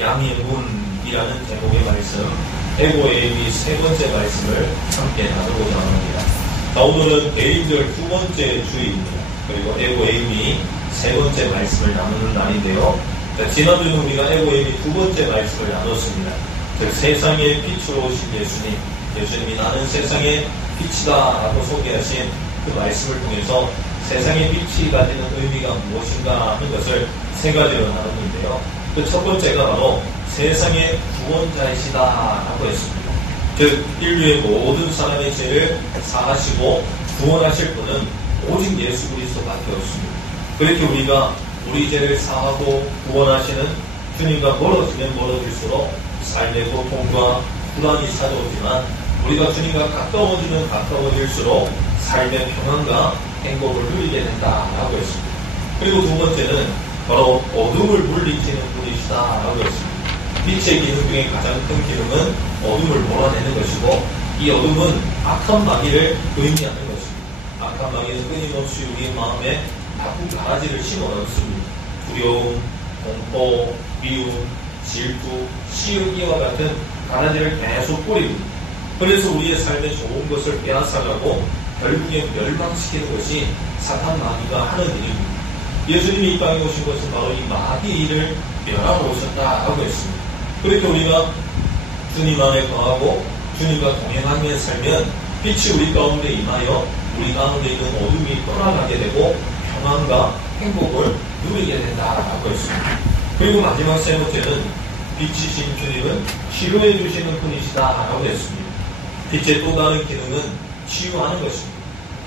양의 문이라는 제목의 말씀, 에고에임이 세 번째 말씀을 함께 나누고자 합니다. 자, 오늘은 대인절 두 번째 주일입니다. 그리고 에고에임이 세 번째 말씀을 나누는 날인데요. 자, 지난주는 우리가 에고에임이 두 번째 말씀을 나눴습니다. 즉, 세상의 빛으로 오신 예수님, 예수님이 나는 세상의 빛이다 라고 소개하신 그 말씀을 통해서 세상의 빛이 가지는 의미가 무엇인가 하는 것을 세 가지로 나눴는데요. 그 첫 번째가 바로 세상의 구원자이시다 라고 했습니다. 즉, 인류의 모든 사람의 죄를 사하시고 구원하실 분은 오직 예수 그리스도밖에 없습니다. 그렇게 우리가 우리 죄를 사하고 구원하시는 주님과 멀어지면 멀어질수록 삶의 고통과 불안이 찾아오지만 우리가 주님과 가까워지면 가까워질수록 삶의 평안과 행복을 누리게 된다라고 했습니다. 그리고 두 번째는 바로 어둠을 물리치는 분이시다라고 했습니다. 빛의 기능 중에 가장 큰 기능은 어둠을 몰아내는 것이고, 이 어둠은 악한 마귀를 의미하는 것입니다. 악한 마귀는 끊임없이 우리 마음에 나쁜 가라지를 심어넣습니다. 두려움, 공포, 미움, 질투, 시험 이와 같은 가라지를 계속 뿌립니다. 그래서 우리의 삶에 좋은 것을 빼앗아가고 결국에 멸망시키는 것이 사탄 마귀가 하는 일입니다. 예수님이 이 땅에 오신 것은 바로 이 마귀 일을 멸하러 오셨다라고 했습니다. 그렇게 우리가 주님 안에 거하고 주님과 동행하며 살면 빛이 우리 가운데 임하여 우리 가운데 있는 어둠이 떠나가게 되고 평안과 행복을 누리게 된다라고 했습니다. 그리고 마지막 세 번째는 빛이신 주님은 치료해 주시는 분이시다라고 했습니다. 빛의 또 다른 기능은 치유하는 것입니다.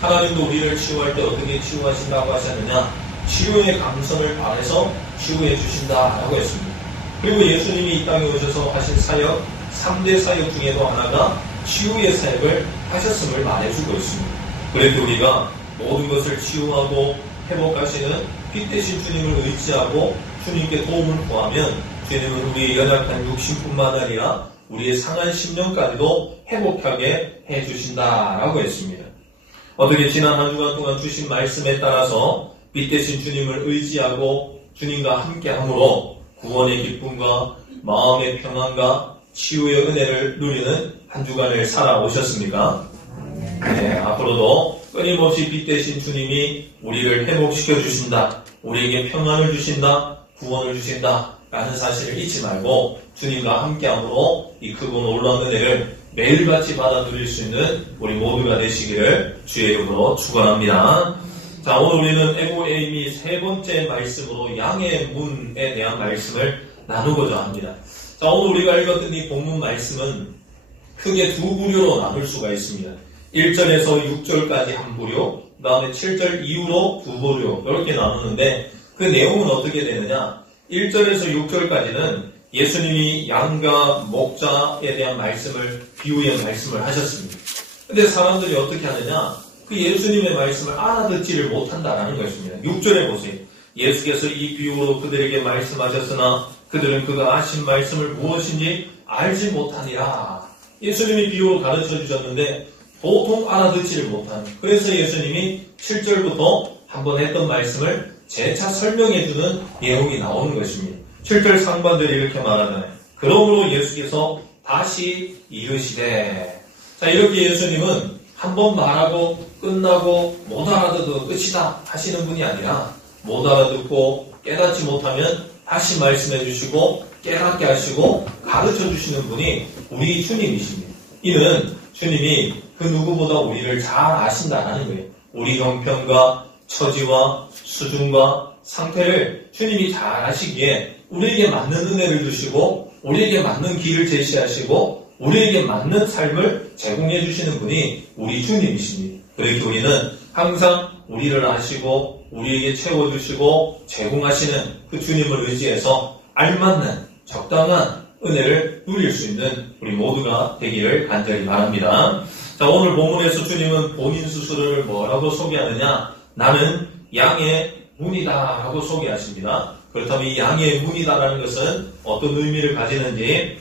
하나님도 우리를 치유할 때 어떻게 치유하신다고 하셨느냐? 치유의 감성을 발해서 치유해 주신다라고 했습니다. 그리고 예수님이 이 땅에 오셔서 하신 사역, 3대 사역 중에도 하나가 치유의 사역을 하셨음을 말해주고 있습니다. 그래도 우리가 모든 것을 치유하고 회복하시는 빛 대신 주님을 의지하고 주님께 도움을 구하면 주님은 우리의 연약한 육신뿐만 아니라 우리의 상한 심령까지도 회복하게 해주신다라고 했습니다. 어떻게 지난 한 주간 동안 주신 말씀에 따라서 빛 대신 주님을 의지하고 주님과 함께함으로 구원의 기쁨과 마음의 평안과 치유의 은혜를 누리는 한 주간을 살아오셨습니까? 네, 앞으로도 끊임없이 빛 대신 주님이 우리를 회복시켜 주신다, 우리에게 평안을 주신다, 구원을 주신다 라는 사실을 잊지 말고 주님과 함께함으로 이 크고 놀라운 은혜를 매일같이 받아 누릴 수 있는 우리 모두가 되시기를 주의 이름으로 축원합니다. 자, 오늘 우리는 에고에임이 세 번째 말씀으로 양의 문에 대한 말씀을 나누고자 합니다. 자, 오늘 우리가 읽었던 이 본문 말씀은 크게 두 부류로 나눌 수가 있습니다. 1절에서 6절까지 한 부류, 그 다음에 7절 이후로 두 부류, 이렇게 나누는데 그 내용은 어떻게 되느냐? 1절에서 6절까지는 예수님이 양과 목자에 대한 말씀을, 비유의 말씀을 하셨습니다. 근데 사람들이 어떻게 하느냐? 그 예수님의 말씀을 알아듣지를 못한다라는 것입니다. 6절에 보세요. 예수께서 이 비유로 그들에게 말씀하셨으나 그들은 그가 하신 말씀을 무엇인지 알지 못하니라. 예수님이 비유로 가르쳐 주셨는데 도통 알아듣지를 못하는. 그래서 예수님이 7절부터 한번 했던 말씀을 재차 설명해 주는 내용이 나오는 것입니다. 7절 상반절이 이렇게 말하잖아요. 그러므로 예수께서 다시 이르시되. 자, 이렇게 예수님은 한번 말하고 끝나고 못 알아듣고 끝이다 하시는 분이 아니라 못 알아듣고 깨닫지 못하면 다시 말씀해 주시고 깨닫게 하시고 가르쳐 주시는 분이 우리 주님이십니다. 이는 주님이 그 누구보다 우리를 잘 아신다는 거예요. 우리 형편과 처지와 수준과 상태를 주님이 잘 아시기에 우리에게 맞는 은혜를 주시고 우리에게 맞는 길을 제시하시고 우리에게 맞는 삶을 제공해 주시는 분이 우리 주님이십니다. 그렇게 우리는 항상 우리를 아시고 우리에게 채워주시고 제공하시는 그 주님을 의지해서 알맞는 적당한 은혜를 누릴 수 있는 우리 모두가 되기를 간절히 바랍니다. 자, 오늘 본문에서 주님은 본인 스스로를 뭐라고 소개하느냐? 나는 양의 문이다 라고 소개하십니다. 그렇다면 이 양의 문이다라는 것은 어떤 의미를 가지는지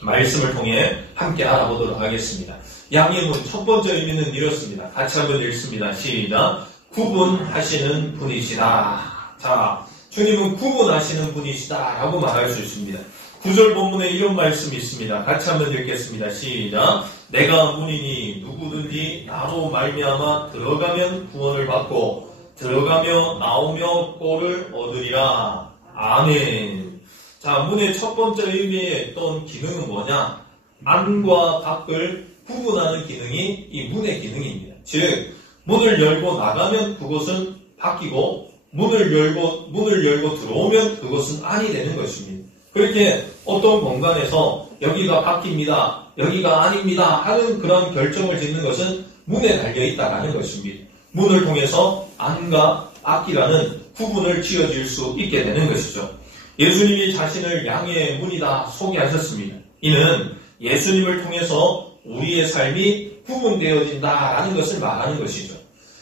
말씀을 통해 함께 알아보도록 하겠습니다. 양의 문, 첫 번째 의미는 이렇습니다. 같이 한번 읽습니다. 시작. 구분하시는 분이시다. 자, 주님은 구분하시는 분이시다 라고 말할 수 있습니다. 9절 본문에 이런 말씀이 있습니다. 같이 한번 읽겠습니다. 시작. 내가 문이니 누구든지 나로 말미암아 들어가면 구원을 받고 들어가며 나오며 꼴을 얻으리라. 아멘. 자, 문의 첫 번째 의미의 어떤 기능은 뭐냐? 안과 밖을 구분하는 기능이 이 문의 기능입니다. 즉, 문을 열고 나가면 그것은 밖이고 문을 열고 들어오면 그것은 안이 되는 것입니다. 그렇게 어떤 공간에서 여기가 밖입니다, 여기가 아닙니다 하는 그런 결정을 짓는 것은 문에 달려있다라는 것입니다. 문을 통해서 안과 밖이라는 구분을 지어질 수 있게 되는 것이죠. 예수님이 자신을 양의 문이다 소개하셨습니다. 이는 예수님을 통해서 우리의 삶이 구분되어진다라는 것을 말하는 것이죠.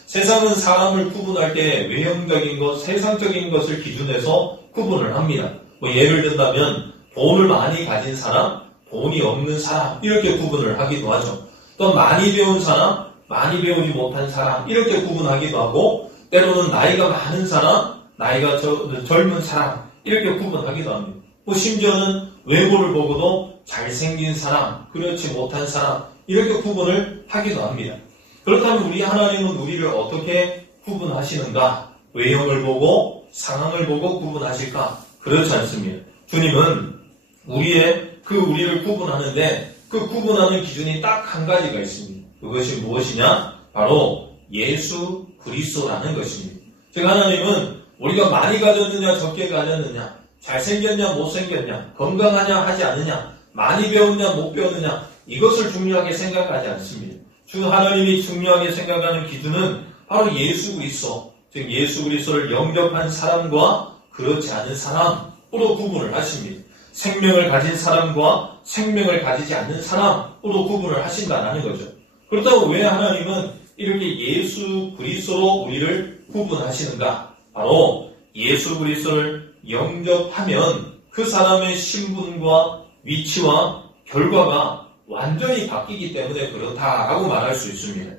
세상은 사람을 구분할 때 외형적인 것, 세상적인 것을 기준해서 구분을 합니다. 예를 든다면 돈을 많이 가진 사람, 돈이 없는 사람 이렇게 구분을 하기도 하죠. 또 많이 배운 사람, 많이 배우지 못한 사람 이렇게 구분하기도 하고 때로는 나이가 많은 사람, 나이가 젊은 사람 이렇게 구분하기도 합니다. 심지어는 외모를 보고도 잘생긴 사람, 그렇지 못한 사람 이렇게 구분을 하기도 합니다. 그렇다면 우리 하나님은 우리를 어떻게 구분하시는가? 외형을 보고 상황을 보고 구분하실까? 그렇지 않습니다. 주님은 우리를 구분하는데 그 구분하는 기준이 딱 한 가지가 있습니다. 그것이 무엇이냐? 바로 예수 그리스도라는 것입니다. 즉 하나님은 우리가 많이 가졌느냐 적게 가졌느냐, 잘생겼냐 못생겼냐, 건강하냐 하지 않느냐, 많이 배웠냐 못 배웠느냐 이것을 중요하게 생각하지 않습니다. 주 하나님이 중요하게 생각하는 기준은 바로 예수 그리스도, 즉 예수 그리스도를 영접한 사람과 그렇지 않은 사람으로 구분을 하십니다. 생명을 가진 사람과 생명을 가지지 않는 사람으로 구분을 하신다는 거죠. 그렇다고 왜 하나님은 이렇게 예수 그리스도로 우리를 구분하시는가? 바로 예수 그리스도를 영접하면 그 사람의 신분과 위치와 결과가 완전히 바뀌기 때문에 그렇다라고 말할 수 있습니다.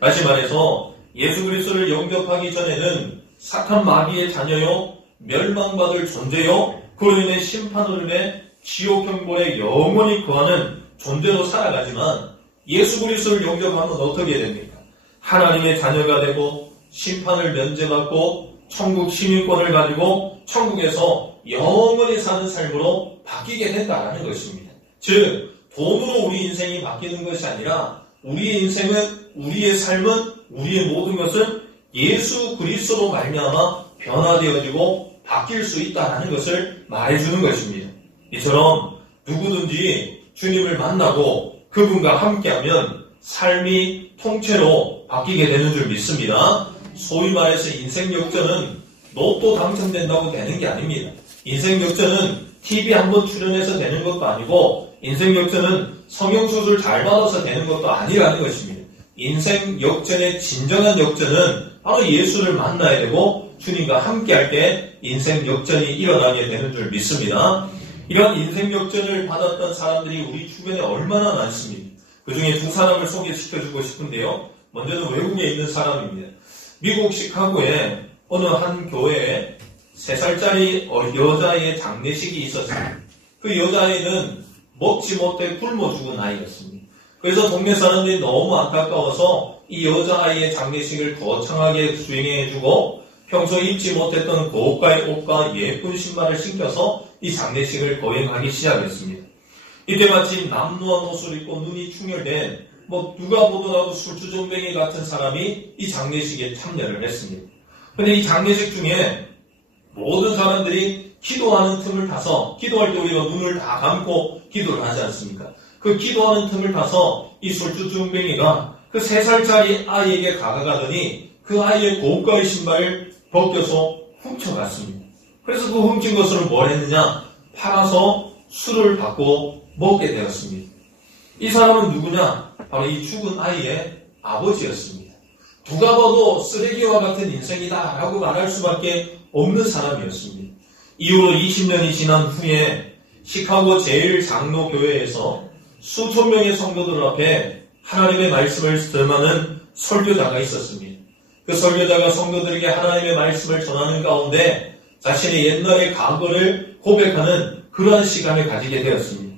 다시 말해서 예수 그리스도를 영접하기 전에는 사탄 마귀의 자녀요, 멸망받을 존재요, 그로 인해 심판으로 인해 지옥 형벌에 영원히 거하는 존재로 살아가지만 예수 그리스도를 영접하면 어떻게 됩니까? 하나님의 자녀가 되고 심판을 면제받고 천국 시민권을 가지고 천국에서 영원히 사는 삶으로 바뀌게 된다는 것입니다. 즉 돈으로 우리 인생이 바뀌는 것이 아니라 우리의 인생은, 우리의 삶은, 우리의 모든 것은 예수 그리스도로 말미암아 변화되어지고 바뀔 수 있다는 것을 말해주는 것입니다. 이처럼 누구든지 주님을 만나고 그분과 함께하면 삶이 통째로 바뀌게 되는 줄 믿습니다. 소위 말해서 인생 역전은 로또 당첨된다고 되는 게 아닙니다. 인생 역전은 TV 한번 출연해서 되는 것도 아니고 인생 역전은 성형수술 잘 받아서 되는 것도 아니라는 것입니다. 인생 역전의 진정한 역전은 바로 예수를 만나야 되고 주님과 함께할 때 인생 역전이 일어나게 되는 줄 믿습니다. 이런 인생 역전을 받았던 사람들이 우리 주변에 얼마나 많습니다. 그 중에 두 사람을 소개시켜주고 싶은데요. 먼저는 외국에 있는 사람입니다. 미국 시카고에 어느 한 교회에 3살짜리 여자아이의 장례식이 있었습니다. 그 여자아이는 먹지 못해 굶어 죽은 아이였습니다. 그래서 동네 사람들이 너무 안타까워서 이 여자아이의 장례식을 거창하게 수행해주고 평소 입지 못했던 고가의 옷과 예쁜 신발을 신겨서 이 장례식을 거행하기 시작했습니다. 이때 마침 남루한 옷을 입고 눈이 충혈된 누가 보더라도 술주정뱅이 같은 사람이 이 장례식에 참여를 했습니다. 그런데 이 장례식 중에 모든 사람들이 기도하는 틈을 타서, 기도할 때 우리가 눈을 다 감고 기도를 하지 않습니까? 그 기도하는 틈을 타서 이 술주정뱅이가 그 3살짜리 아이에게 다가가더니 그 아이의 고가의 신발을 벗겨서 훔쳐갔습니다. 그래서 그 훔친 것을 뭘 했느냐? 팔아서 술을 받고 먹게 되었습니다. 이 사람은 누구냐? 바로 이 죽은 아이의 아버지였습니다. 누가 봐도 쓰레기와 같은 인생이다 라고 말할 수밖에 없는 사람이었습니다. 이후로 20년이 지난 후에 시카고 제1장로교회에서 수천 명의 성도들 앞에 하나님의 말씀을 전하는 설교자가 있었습니다. 그 설교자가 성도들에게 하나님의 말씀을 전하는 가운데 자신의 옛날의 과거를 고백하는 그러한 시간을 가지게 되었습니다.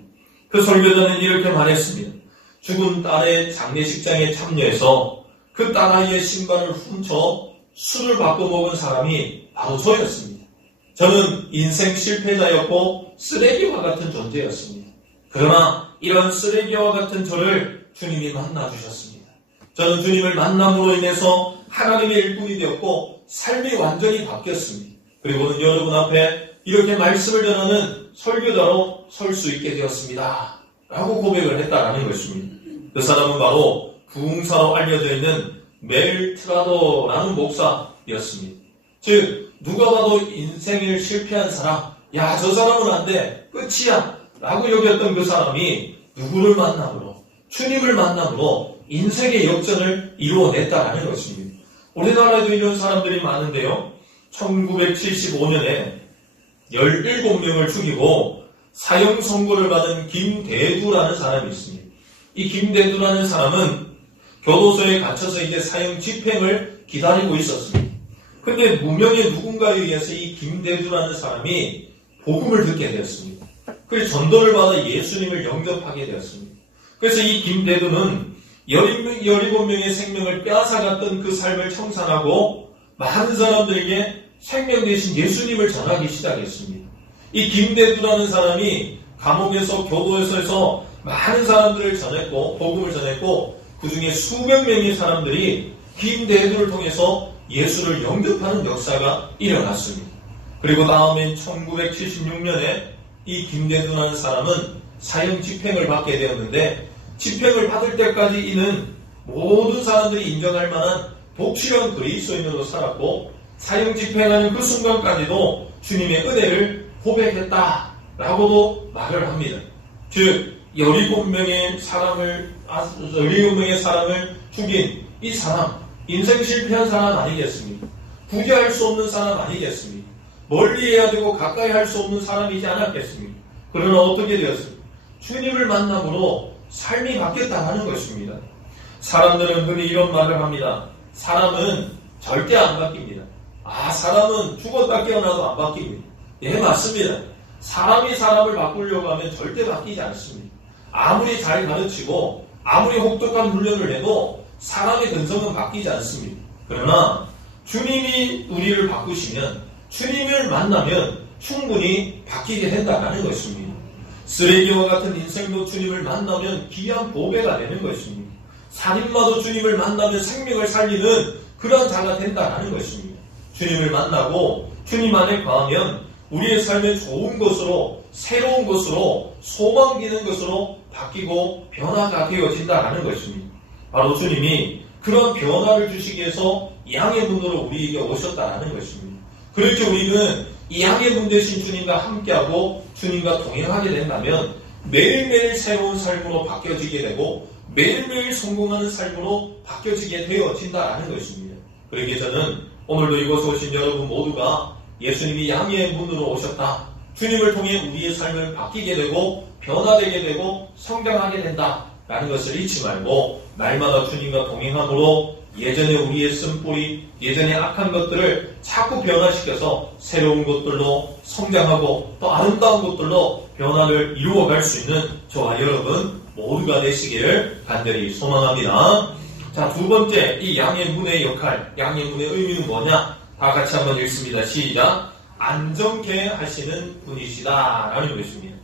그 설교자는 이렇게 말했습니다. 죽은 딸의 장례식장에 참여해서 그 딸아이의 신발을 훔쳐 술을 바꿔 먹은 사람이 바로 저였습니다. 저는 인생 실패자였고 쓰레기와 같은 존재였습니다. 그러나 이런 쓰레기와 같은 저를 주님이 만나주셨습니다. 저는 주님을 만남으로 인해서 하나님의 일꾼이 되었고 삶이 완전히 바뀌었습니다. 그리고는 여러분 앞에 이렇게 말씀을 전하는 설교자로 설 수 있게 되었습니다. 라고 고백을 했다라는 것입니다. 그 사람은 바로 부흥사로 알려져 있는 멜 트라더라는 목사였습니다. 즉 누가 봐도 인생을 실패한 사람, 야, 저 사람은 안 돼, 끝이야 라고 여겼던 그 사람이 누구를 만남으로, 주님을 만남으로 인생의 역전을 이루어냈다라는 것입니다. 우리나라에도 이런 사람들이 많은데요. 1975년에 17명을 죽이고 사형 선고를 받은 김대두라는 사람이 있습니다. 이 김대두라는 사람은 교도소에 갇혀서 이제 사형 집행을 기다리고 있었습니다. 근데 무명의 누군가에 의해서 이 김대두라는 사람이 복음을 듣게 되었습니다. 그래서 전도를 받아 예수님을 영접하게 되었습니다. 그래서 이 김대두는 17명의 생명을 빼앗아갔던 그 삶을 청산하고 많은 사람들에게 생명 대신 예수님을 전하기 시작했습니다. 이 김대두라는 사람이 감옥에서 교도소에서 많은 사람들을 전했고 복음을 전했고 그 중에 수백 명의 사람들이 김대두를 통해서 예수를 영접하는 역사가 일어났습니다. 그리고 다음엔 1976년에 이 김대두라는 사람은 사형 집행을 받게 되었는데 집행을 받을 때까지 이는 모든 사람들이 인정할 만한 독실한 그리스도인으로 살았고 사형 집행하는 그 순간까지도 주님의 은혜를 고백했다라고도 말을 합니다. 즉 17명의 사람을 죽인 이 사람, 인생 실패한 사람 아니겠습니까? 구제할 수 없는 사람 아니겠습니까? 멀리 해야 되고 가까이 할 수 없는 사람이지 않았겠습니까? 그러나 어떻게 되었습니까? 주님을 만남으로 삶이 바뀌었다는 것입니다. 사람들은 흔히 이런 말을 합니다. 사람은 절대 안 바뀝니다. 사람은 죽었다 깨어나도 안 바뀝니다. 예, 맞습니다. 사람이 사람을 바꾸려고 하면 절대 바뀌지 않습니다. 아무리 잘 가르치고 아무리 혹독한 훈련을 해도 사람의 근성은 바뀌지 않습니다. 그러나 주님이 우리를 바꾸시면, 주님을 만나면 충분히 바뀌게 된다는 것입니다. 쓰레기와 같은 인생도 주님을 만나면 귀한 보배가 되는 것입니다. 살인마도 주님을 만나면 생명을 살리는 그런 자가 된다는 것입니다. 주님을 만나고 주님 안에 거하면 우리의 삶의 좋은 것으로, 새로운 것으로, 소망 기는 것으로 바뀌고 변화가 되어진다는 것입니다. 바로 주님이 그런 변화를 주시기 위해서 양의 문으로 우리에게 오셨다는 것입니다. 그렇게 우리는 이 양의 문 되신 주님과 함께하고 주님과 동행하게 된다면 매일매일 새로운 삶으로 바뀌어지게 되고 매일매일 성공하는 삶으로 바뀌어지게 되어진다는 것입니다. 그러기에 저는 오늘도 이곳에 오신 여러분 모두가 예수님이 양의 문으로 오셨다. 주님을 통해 우리의 삶을 바뀌게 되고 변화되게 되고 성장하게 된다라는 것을 잊지 말고 날마다 주님과 동행함으로 예전에 우리의 쓴뿌리, 예전에 악한 것들을 자꾸 변화시켜서 새로운 것들로 성장하고 또 아름다운 것들로 변화를 이루어갈 수 있는 저와 여러분 모두가 되시기를 간절히 소망합니다. 자, 두 번째, 이 양의 문의 역할, 양의 문의 의미는 뭐냐? 다 같이 한번 읽습니다. 시작. 안정케 하시는 분이시다 라는 것입니다.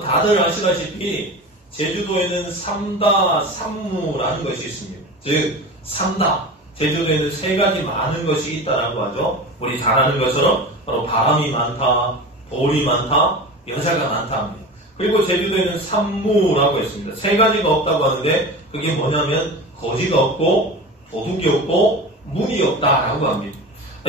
다들 아시다시피 제주도에는 삼다 삼무라는 것이 있습니다. 즉 삼다, 제주도에는 세 가지 많은 것이 있다라고 하죠. 우리 잘 아는 것처럼 바로 바람이 많다, 돌이 많다, 여자가 많다 합니다. 그리고 제주도에는 삼무라고 했습니다. 세 가지가 없다고 하는데 그게 뭐냐면 거지가 없고 도둑이 없고 문이 없다라고 합니다.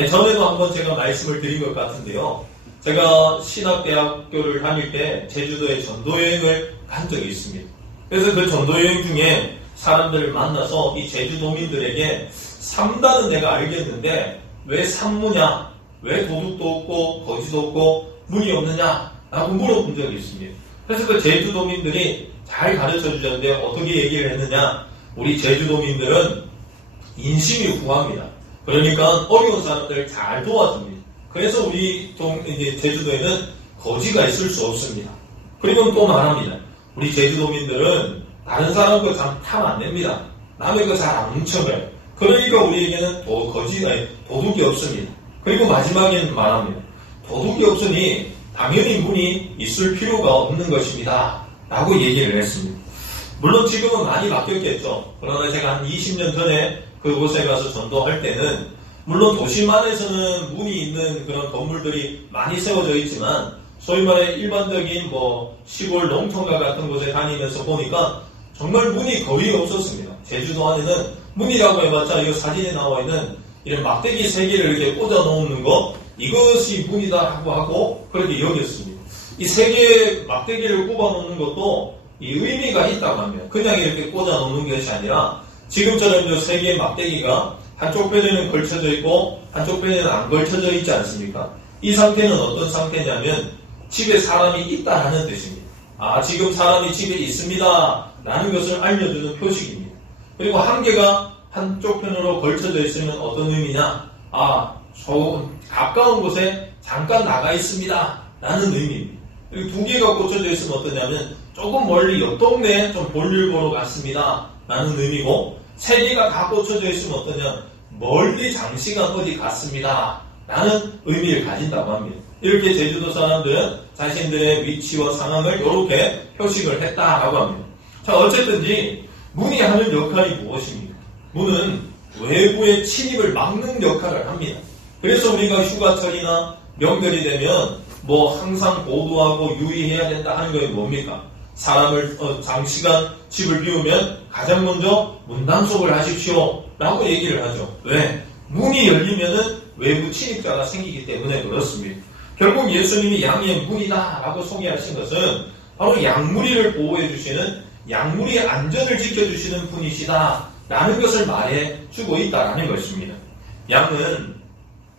전에도 한번 제가 말씀을 드린 것 같은데요. 제가 신학대학교를 다닐 때 제주도에 전도여행을 간 적이 있습니다. 그래서 그 전도여행 중에 사람들을 만나서 이 제주도민들에게 삼다는 내가 알겠는데 왜 삼무냐, 왜 도둑도 없고 거지도 없고 문이 없느냐 라고 물어본 적이 있습니다. 그래서 그 제주도민들이 잘 가르쳐 주셨는데 어떻게 얘기를 했느냐, 우리 제주도민들은 인심이 후합니다. 그러니까 어려운 사람들을 잘 도와줍니다. 그래서 우리 제주도에는 거지가 있을 수 없습니다. 그리고 또 말합니다. 우리 제주도민들은 다른 사람 거 참 탐 안 냅니다. 남의 거 잘 안 훔쳐가요. 그러니까 우리에게는 도둑이 없습니다. 그리고 마지막에는 말합니다. 도둑이 없으니 당연히 문이 있을 필요가 없는 것입니다. 라고 얘기를 했습니다. 물론 지금은 많이 바뀌었겠죠. 그러나 제가 한 20년 전에 그곳에 가서 전도할 때는 물론 도심 안에서는 문이 있는 그런 건물들이 많이 세워져 있지만 소위 말해 일반적인 시골 농촌가 같은 곳에 다니면서 보니까 정말 문이 거의 없었습니다. 제주도 안에는 문이라고 해봤자 이 사진에 나와 있는 이런 막대기 3개를 이렇게 꽂아 놓는 거 이것이 문이다라고 하고 그렇게 여겼습니다. 이 3개의 막대기를 꼽아 놓는 것도 이 의미가 있다고 합니다. 그냥 이렇게 꽂아 놓는 것이 아니라 지금처럼 이 3개의 막대기가 한쪽 편에는 걸쳐져 있고 한쪽 편에는 안 걸쳐져 있지 않습니까? 이 상태는 어떤 상태냐면 집에 사람이 있다라는 뜻입니다. 지금 사람이 집에 있습니다 라는 것을 알려주는 표식입니다. 그리고 한 개가 한쪽 편으로 걸쳐져 있으면 어떤 의미냐? 가까운 곳에 잠깐 나가 있습니다 라는 의미입니다. 그리고 2개가 꽂혀져 있으면 어떠냐면 조금 멀리 옆 동네에 좀 볼일 보러 갔습니다 라는 의미고 3개가 다 꽂혀져 있으면 어떠냐? 멀리 장시간 어디 갔습니다 라는 의미를 가진다고 합니다. 이렇게 제주도 사람들은 자신들의 위치와 상황을 이렇게 표식을 했다라고 합니다. 자, 어쨌든지 문이 하는 역할이 무엇입니까? 문은 외부의 침입을 막는 역할을 합니다. 그래서 우리가 휴가철이나 명절이 되면 항상 보도하고 유의해야 된다 하는 것이 뭡니까? 사람을 장시간 집을 비우면 가장 먼저 문단속을 하십시오 라고 얘기를 하죠. 왜? 문이 열리면은 외부 침입자가 생기기 때문에 그렇습니다. 결국 예수님이 양의 문이다 라고 소개하신 것은 바로 양무리를 보호해 주시는 양무리의 안전을 지켜주시는 분이시다 라는 것을 말해주고 있다라는 것입니다. 양은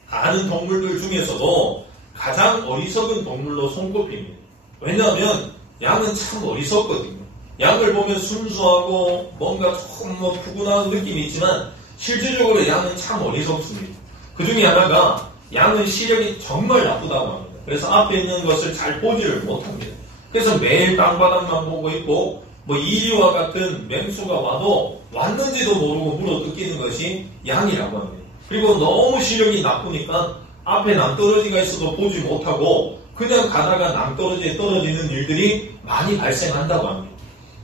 다른 동물들 중에서도 가장 어리석은 동물로 손꼽힙니다. 왜냐하면 양은 참 어리석거든요. 양을 보면 순수하고 뭔가 조금 푸근한 느낌이 있지만 실질적으로 양은 참 어리석습니다. 그 중에 하나가 양은 시력이 정말 나쁘다고 합니다. 그래서 앞에 있는 것을 잘 보지를 못합니다. 그래서 매일 땅바닥만 보고 있고 이리와 같은 맹수가 와도 왔는지도 모르고 물어뜯기는 것이 양이라고 합니다. 그리고 너무 시력이 나쁘니까 앞에 낭떠러지가 있어도 보지 못하고 그냥 가다가 낭떠러지에 떨어지는 일들이 많이 발생한다고 합니다.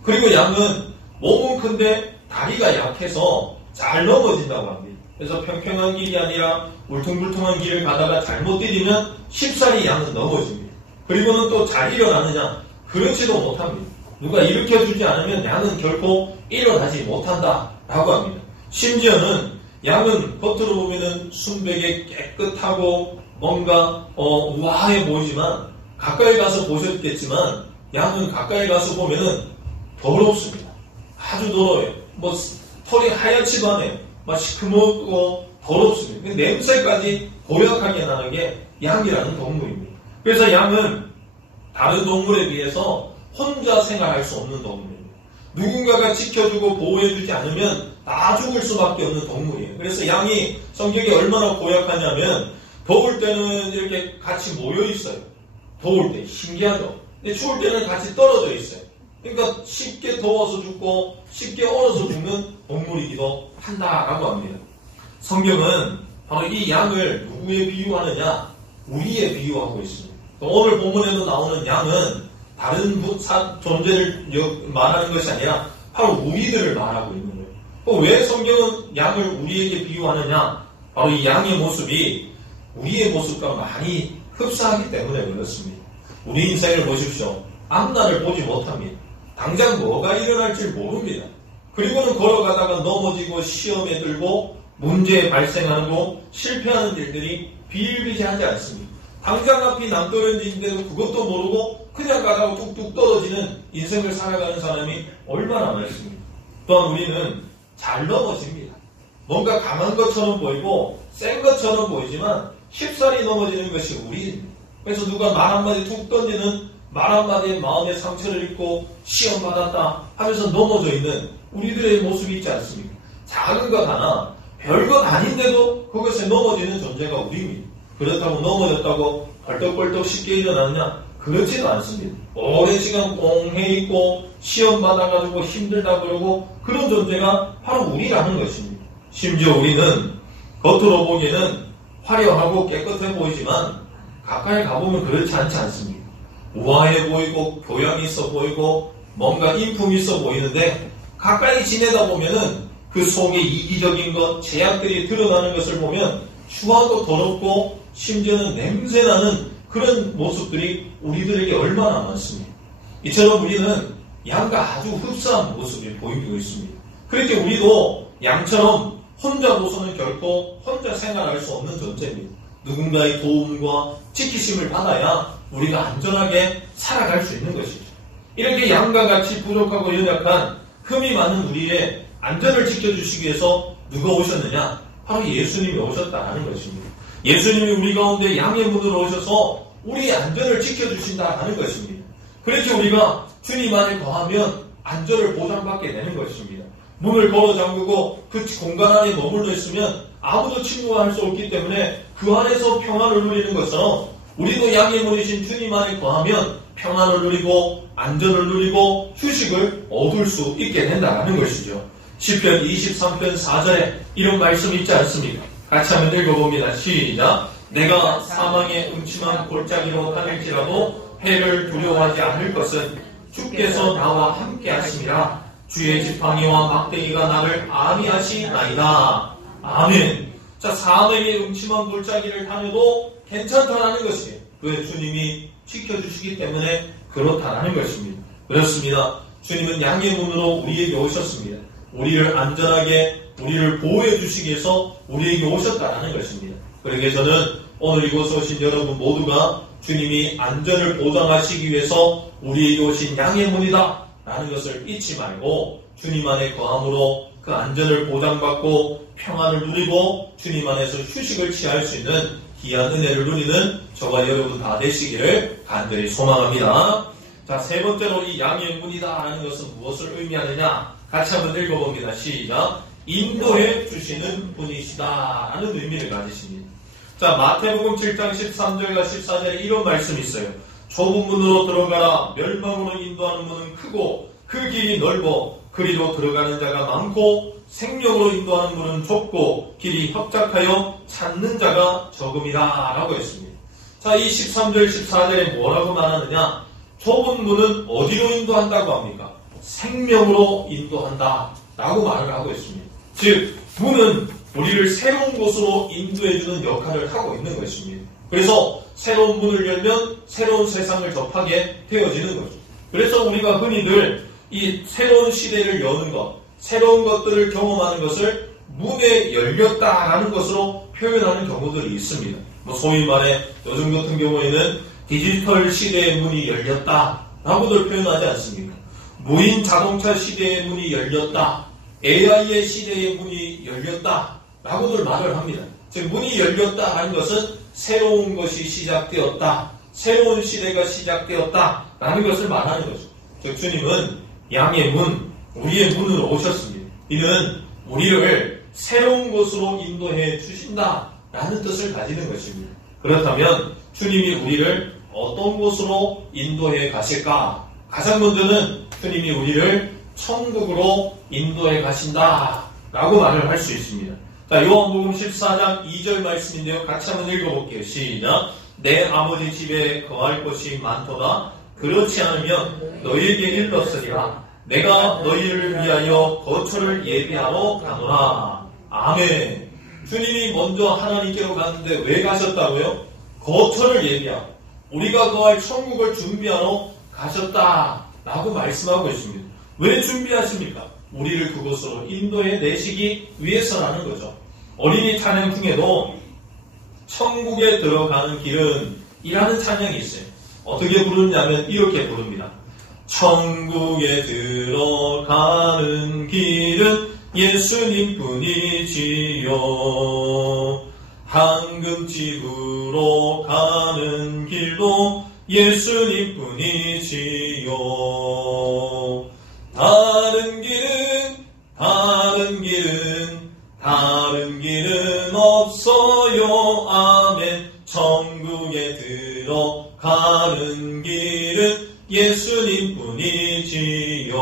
그리고 양은 몸은 큰데 다리가 약해서 잘 넘어진다고 합니다. 그래서 평평한 길이 아니라 울퉁불퉁한 길을 가다가 잘못 디디면 쉽사리 양은 넘어집니다. 그리고는 또 잘 일어나느냐? 그렇지도 못합니다. 누가 일으켜주지 않으면 양은 결코 일어나지 못한다라고 합니다. 심지어는 양은 겉으로 보면은 순백에 깨끗하고 뭔가 우아해 보이지만 가까이 가서 보셨겠지만 양은 가까이 가서 보면은 더럽습니다. 아주 더러워요. 털이 하얗지도 않아요. 시커멓고 더럽습니다. 냄새까지 고약하게 나는 게 양이라는 동물입니다. 그래서 양은 다른 동물에 비해서 혼자 생활할 수 없는 동물입니다. 누군가가 지켜주고 보호해주지 않으면 다 죽을 수밖에 없는 동물이에요. 그래서 양이 성격이 얼마나 고약하냐면 더울 때는 이렇게 같이 모여 있어요. 더울 때 신기하죠. 근데 추울 때는 같이 떨어져 있어요. 그러니까 쉽게 더워서 죽고 쉽게 얼어서 죽는 동물이기도 한다라고 합니다. 성경은 바로 이 양을 누구에 비유하느냐? 우리에 비유하고 있습니다. 오늘 본문에도 나오는 양은 다른 존재를 말하는 것이 아니라 바로 우리들을 말하고 있는 거예요. 왜 성경은 양을 우리에게 비유하느냐? 바로 이 양의 모습이 우리의 모습과 많이 흡사하기 때문에 그렇습니다. 우리 인생을 보십시오. 앞날을 보지 못합니다. 당장 뭐가 일어날지 모릅니다. 그리고는 걸어가다가 넘어지고 시험에 들고 문제 발생하고 실패하는 일들이 비일비재하지 않습니다. 당장 앞이 낭떠러지인데도 그것도 모르고 그냥 가다가 뚝뚝 떨어지는 인생을 살아가는 사람이 얼마나 많습니까? 또한 우리는 잘 넘어집니다. 뭔가 강한 것처럼 보이고 센 것처럼 보이지만 쉽사리 넘어지는 것이 우리입니다. 그래서 누가 말 한마디 툭 던지는 말 한마디에 마음의 상처를 입고 시험 받았다 하면서 넘어져 있는 우리들의 모습이 있지 않습니까? 작은 것 하나 별것 아닌데도 그것에 넘어지는 존재가 우리입니다. 그렇다고 넘어졌다고 벌떡벌떡 쉽게 일어나느냐? 그렇지도 않습니다. 오랜 시간 꽁해 있고 시험 받아가지고 힘들다 그러고 그런 존재가 바로 우리라는 것입니다. 심지어 우리는 겉으로 보기에는 화려하고 깨끗해 보이지만 가까이 가보면 그렇지 않지 않습니까? 우아해 보이고 교養있어 보이고 뭔가 인품이 있어 보이는데 가까이 지내다 보면은 그 속에 이기적인 것, 제약들이 드러나는 것을 보면 추하고 더럽고 심지어는 냄새나는 그런 모습들이 우리들에게 얼마나 많습니까? 이처럼 우리는 양과 아주 흡사한 모습을 보이고 있습니다. 그렇게 우리도 양처럼 혼자로서는 결코 혼자 생활할 수 없는 존재입니다. 누군가의 도움과 지키심을 받아야 우리가 안전하게 살아갈 수 있는 것이죠. 이렇게 양과 같이 부족하고 연약한 흠이 많은 우리의 안전을 지켜주시기 위해서 누가 오셨느냐? 바로 예수님이 오셨다는 것입니다. 예수님이 우리 가운데 양의 문으로 오셔서 우리의 안전을 지켜주신다는 것입니다. 그렇게 우리가 주님 안에 거하면 안전을 보장받게 되는 것입니다. 문을 걸어 잠그고 그 공간 안에 머물러 있으면 아무도 침묵할 수 없기 때문에 그 안에서 평안을 누리는 것처럼 우리도 양의 문이신 주님 안에 거하면 평안을 누리고 안전을 누리고 휴식을 얻을 수 있게 된다는 것이죠. 시편 23편 4절에 이런 말씀이 있지 않습니까? 같이 한번 읽어봅니다. 시작. 내가 사망의 음침한 골짜기로 다닐지라도 해를 두려워하지 않을 것은 주께서 나와 함께 하심이라. 주의 지팡이와 막대기가 나를 안위하시나이다. 아멘. 자, 사망의 음침한 골짜기를 다녀도 괜찮다라는 것이에요. 그 주님이 지켜주시기 때문에 그렇다라는 것입니다. 그렇습니다. 주님은 양의 문으로 우리에게 오셨습니다. 우리를 안전하게 우리를 보호해 주시기 위해서 우리에게 오셨다라는 것입니다. 그러기에 저는 오늘 이곳에 오신 여러분 모두가 주님이 안전을 보장하시기 위해서 우리에게 오신 양의 문이다 라는 것을 잊지 말고 주님 안에 거함으로 그 안전을 보장받고 평안을 누리고 주님 안에서 휴식을 취할 수 있는 귀한 은혜를 누리는 저와 여러분 다 되시기를 간절히 소망합니다. 자, 세 번째로 이 양의 문이다 하는 것은 무엇을 의미하느냐? 같이 한번 읽어봅니다. 시작. 인도해 주시는 분이시다 라는 의미를 가지십니다. 자, 마태복음 7장 13절과 14절에 이런 말씀이 있어요. 좁은 문으로 들어가라. 멸망으로 인도하는 문은 크고 그 길이 넓어 그리로 들어가는 자가 많고 생명으로 인도하는 문은 좁고 길이 협착하여 찾는 자가 적음이다 라고 했습니다. 자, 이 13절 14절에 뭐라고 말하느냐? 좁은 문은 어디로 인도한다고 합니까? 생명으로 인도한다 라고 말을 하고 있습니다. 즉 문은 우리를 새로운 곳으로 인도해주는 역할을 하고 있는 것입니다. 그래서 새로운 문을 열면 새로운 세상을 접하게 되어지는 거죠. 그래서 우리가 흔히들 이 새로운 시대를 여는 것, 새로운 것들을 경험하는 것을 문에 열렸다라는 것으로 표현하는 경우들이 있습니다. 소위 말해 요즘 같은 경우에는 디지털 시대의 문이 열렸다라고들 표현하지 않습니까? 무인 자동차 시대의 문이 열렸다, AI의 시대의 문이 열렸다라고들 말을 합니다. 즉 문이 열렸다라는 것은 새로운 것이 시작되었다, 새로운 시대가 시작되었다라는 것을 말하는 거죠. 즉 주님은 양의 문, 우리의 문으로 오셨습니다. 이는 우리를 새로운 곳으로 인도해 주신다라는 뜻을 가지는 것입니다. 그렇다면 주님이 우리를 어떤 곳으로 인도해 가실까? 가장 먼저는 주님이 우리를 천국으로 인도해 가신다라고 말을 할 수 있습니다. 자, 요한복음 14장 2절 말씀인데요. 같이 한번 읽어볼게요. 시작. 내 아버지 집에 거할 곳이 많도다. 그렇지 않으면 너희에게 일렀으리라. 내가 너희를 위하여 거처를 예비하러 가노라. 아멘. 주님이 먼저 하나님께로 갔는데 왜 가셨다고요? 거처를 예비하고 우리가 거할 천국을 준비하러 가셨다라고 말씀하고 있습니다. 왜 준비하십니까? 우리를 그곳으로 인도해 내시기 위해서라는 거죠. 어린이 찬양 중에도 천국에 들어가는 길은 이라는 찬양이 있어요. 어떻게 부르냐면 이렇게 부릅니다. 천국에 들어가는 길은 예수님 뿐이지요. 황금집으로 가는 길도 예수님 뿐이지요. 다른 길은 없어요. 아멘. 천국에 들어가는 길 하시지요.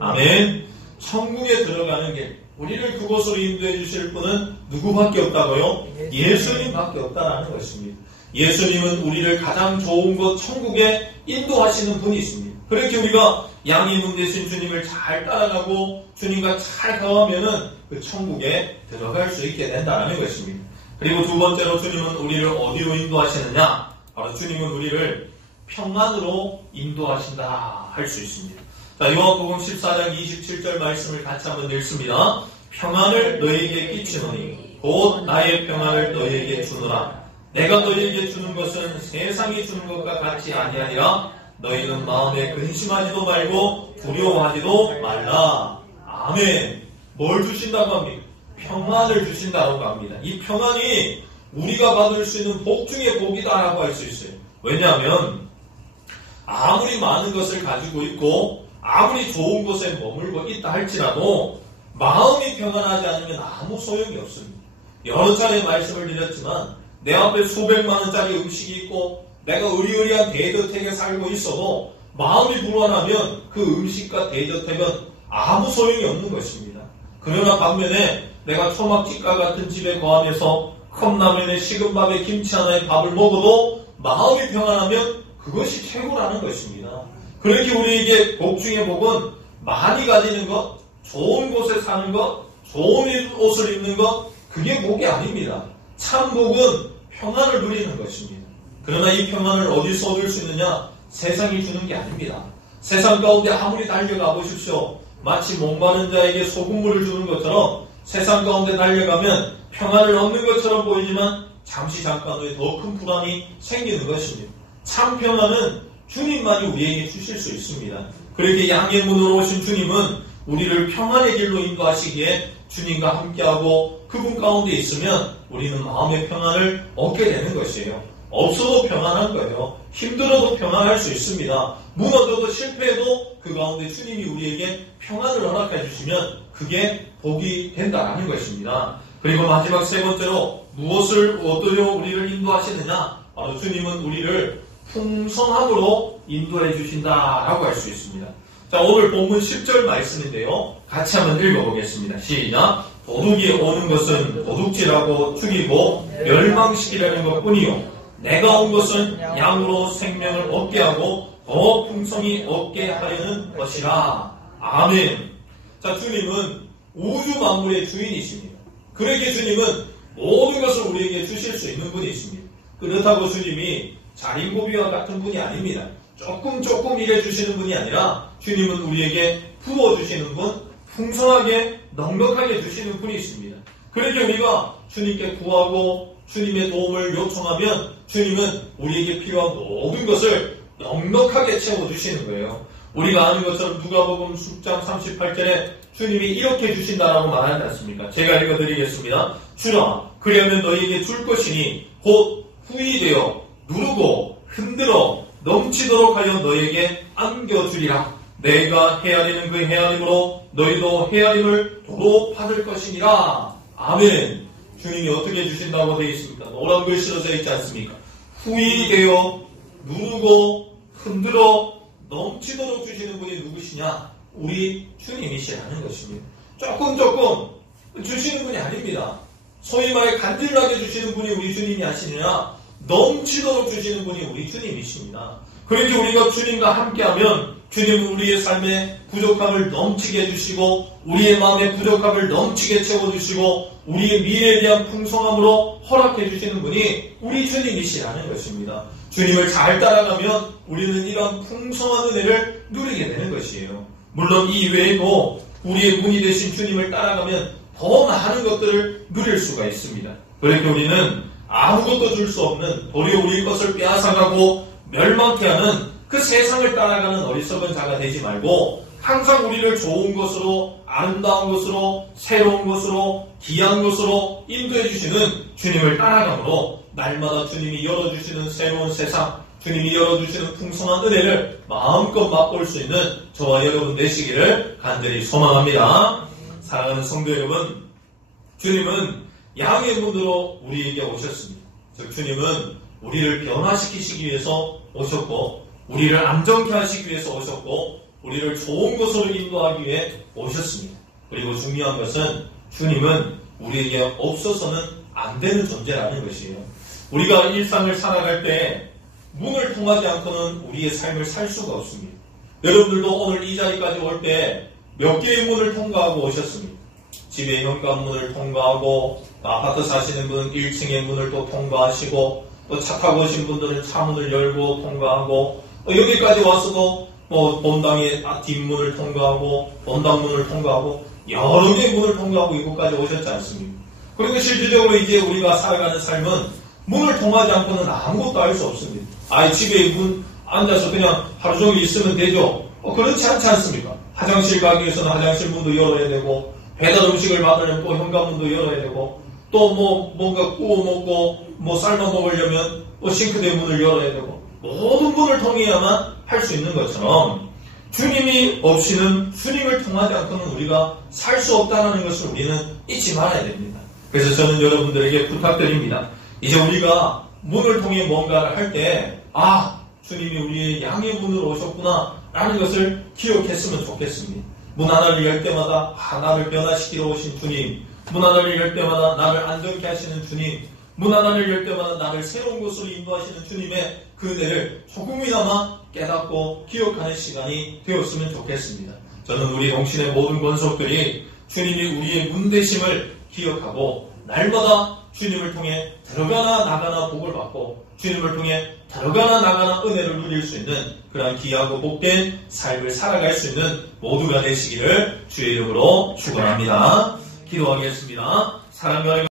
아멘. 천국에 들어가는 길, 우리를 그곳으로 인도해 주실 분은 누구밖에 없다고요? 예수님밖에 없다라는 것입니다. 예수님은 우리를 가장 좋은 곳 천국에 인도하시는 분이십니다. 그렇게 우리가 양의 문 대신 주님을 잘 따라가고 주님과 잘 가면은 그 천국에 들어갈 수 있게 된다는 것입니다. 그리고 두 번째로 주님은 우리를 어디로 인도하시느냐? 바로 주님은 우리를 평안으로 인도하신다 할 수 있습니다. 자, 요한복음 14장 27절 말씀을 같이 한번 읽습니다. 평안을 너희에게 끼치노니 곧 나의 평안을 너희에게 주노라. 내가 너희에게 주는 것은 세상이 주는 것과 같이 아니하니라. 너희는 마음에 근심하지도 말고 두려워하지도 말라. 아멘. 뭘 주신다고 합니까? 평안을 주신다고 합니다. 이 평안이 우리가 받을 수 있는 복 중에 복이다라고 할 수 있어요. 왜냐하면 아무리 많은 것을 가지고 있고 아무리 좋은 곳에 머물고 있다 할지라도 마음이 평안하지 않으면 아무 소용이 없습니다. 여러 차례 말씀을 드렸지만 내 앞에 수백만 원짜리 음식이 있고 내가 의리의리한 대저택에 살고 있어도 마음이 불안하면 그 음식과 대저택은 아무 소용이 없는 것입니다. 그러나 반면에 내가 초막집과 같은 집에 거하면서 컵라면에 식은 밥에 김치 하나에 밥을 먹어도 마음이 평안하면 그것이 최고라는 것입니다. 그렇게 우리에게 복 중의 복은 많이 가지는 것, 좋은 곳에 사는 것, 좋은 옷을 입는 것, 그게 복이 아닙니다. 참 복은 평안을 누리는 것입니다. 그러나 이 평안을 어디서 얻을 수 있느냐? 세상이 주는 게 아닙니다. 세상 가운데 아무리 달려가 보십시오. 마치 목마른 자에게 소금물을 주는 것처럼 세상 가운데 달려가면 평안을 얻는 것처럼 보이지만 잠깐 후에 더 큰 불안이 생기는 것입니다. 참 평안은 주님만이 우리에게 주실 수 있습니다. 그렇게 양의 문으로 오신 주님은 우리를 평안의 길로 인도하시기에 주님과 함께하고 그분 가운데 있으면 우리는 마음의 평안을 얻게 되는 것이에요. 없어도 평안한 거예요. 힘들어도 평안할 수 있습니다. 무너져도 실패해도 그 가운데 주님이 우리에게 평안을 허락해 주시면 그게 복이 된다는 것입니다. 그리고 마지막 세 번째로 무엇을 얻으려 우리를 인도하시느냐? 바로 주님은 우리를 풍성함으로 인도해 주신다라고 할 수 있습니다. 자, 오늘 본문 10절 말씀인데요. 같이 한번 읽어보겠습니다. 시작. 도둑이 오는 것은 도둑질하고 죽이고 멸망시키려는 것뿐이요 내가 온 것은 양으로 생명을 얻게 하고 더 풍성히 얻게 하려는 것이라. 아멘. 자, 주님은 우주 만물의 주인이십니다. 그러기에 주님은 모든 것을 우리에게 주실 수 있는 분이십니다. 그렇다고 주님이 자린고비와 같은 분이 아닙니다. 조금 일해주시는 분이 아니라 주님은 우리에게 부어주시는 분, 풍성하게 넉넉하게 주시는 분이 있습니다. 그렇게 우리가 주님께 구하고 주님의 도움을 요청하면 주님은 우리에게 필요한 모든 것을 넉넉하게 채워주시는 거예요. 우리가 아는 것처럼 누가복음 10장 38절에 주님이 이렇게 주신다라고 말하지 않습니까? 제가 읽어드리겠습니다. 주라, 그리하면 너희에게 줄 것이니 곧 후이되어 누르고 흔들어 넘치도록 하여 너희에게 안겨주리라. 내가 헤아리는 그 헤아림으로 너희도 헤아림을 도로 받을 것이니라. 아멘. 주님이 어떻게 주신다고 되어 있습니까? 노란 글씨로 되어 있지 않습니까? 후이되어 누르고 흔들어 넘치도록 주시는 분이 누구시냐? 우리 주님이시라는 것입니다. 조금 주시는 분이 아닙니다. 소위 말해 간질나게 주시는 분이 우리 주님이 아시느냐? 넘치도록 주시는 분이 우리 주님이십니다. 그렇게 우리가 주님과 함께하면 주님은 우리의 삶의 부족함을 넘치게 해주시고 우리의 마음의 부족함을 넘치게 채워주시고 우리의 미래에 대한 풍성함으로 허락해 주시는 분이 우리 주님이시라는 것입니다. 주님을 잘 따라가면 우리는 이런 풍성한 은혜를 누리게 되는 것이에요. 물론 이 외에도 우리의 문이 되신 주님을 따라가면 더 많은 것들을 누릴 수가 있습니다. 그렇게 우리는 아무것도 줄 수 없는 도리어 우리 것을 빼앗아가고 멸망케 하는 그 세상을 따라가는 어리석은 자가 되지 말고 항상 우리를 좋은 것으로 아름다운 것으로 새로운 것으로 귀한 것으로 인도해 주시는 주님을 따라가므로 날마다 주님이 열어주시는 새로운 세상, 주님이 열어주시는 풍성한 은혜를 마음껏 맛볼 수 있는 저와 여러분 되시기를 간절히 소망합니다. 사랑하는 성도 여러분, 주님은 양의 문으로 우리에게 오셨습니다. 즉 주님은 우리를 변화시키시기 위해서 오셨고 우리를 안정케 하시기 위해서 오셨고 우리를 좋은 곳으로 인도하기 위해 오셨습니다. 그리고 중요한 것은 주님은 우리에게 없어서는 안 되는 존재라는 것이에요. 우리가 일상을 살아갈 때 문을 통하지 않고는 우리의 삶을 살 수가 없습니다. 여러분들도 오늘 이 자리까지 올 때 몇 개의 문을 통과하고 오셨습니다. 집의 현관문을 통과하고 아파트 사시는 분은 1층의 문을 또 통과하시고 또 차 타고 오신 분들은 차문을 열고 통과하고 여기까지 와서도 본당의 뒷문을 통과하고 본당문을 통과하고 여러 개의 문을 통과하고 이곳까지 오셨지 않습니까? 그리고 실질적으로 이제 우리가 살아가는 삶은 문을 통하지 않고는 아무것도 할 수 없습니다. 집에 문 앉아서 그냥 하루 종일 있으면 되죠. 그렇지 않지 않습니까? 화장실 가기 위해서는 화장실 문도 열어야 되고 배달 음식을 받으려면 또 현관문도 열어야 되고 또 뭔가 구워 먹고 삶아 먹으려면 싱크대 문을 열어야 되고 모든 문을 통해야만 할 수 있는 것처럼 주님이 없이는 주님을 통하지 않고는 우리가 살 수 없다는 것을 우리는 잊지 말아야 됩니다. 그래서 저는 여러분들에게 부탁드립니다. 이제 우리가 문을 통해 뭔가를 할 때 주님이 우리의 양의 문으로 오셨구나 라는 것을 기억했으면 좋겠습니다. 문 하나를 열 때마다 나를 변화시키러 오신 주님, 문 하나를 열 때마다 나를 안정케 하시는 주님, 문 하나를 열 때마다 나를 새로운 곳으로 인도하시는 주님의 그 은혜를 조금이나마 깨닫고 기억하는 시간이 되었으면 좋겠습니다. 저는 우리 동신의 모든 권속들이 주님이 우리의 문 되심을 기억하고 날마다 주님을 통해 들어가나 나가나 복을 받고 주님을 통해 들어가나 나가나 은혜를 누릴 수 있는 그런 귀하고 복된 삶을 살아갈 수 있는 모두가 되시기를 주의 이름으로 축원합니다. 기도하겠습니다. 사랑과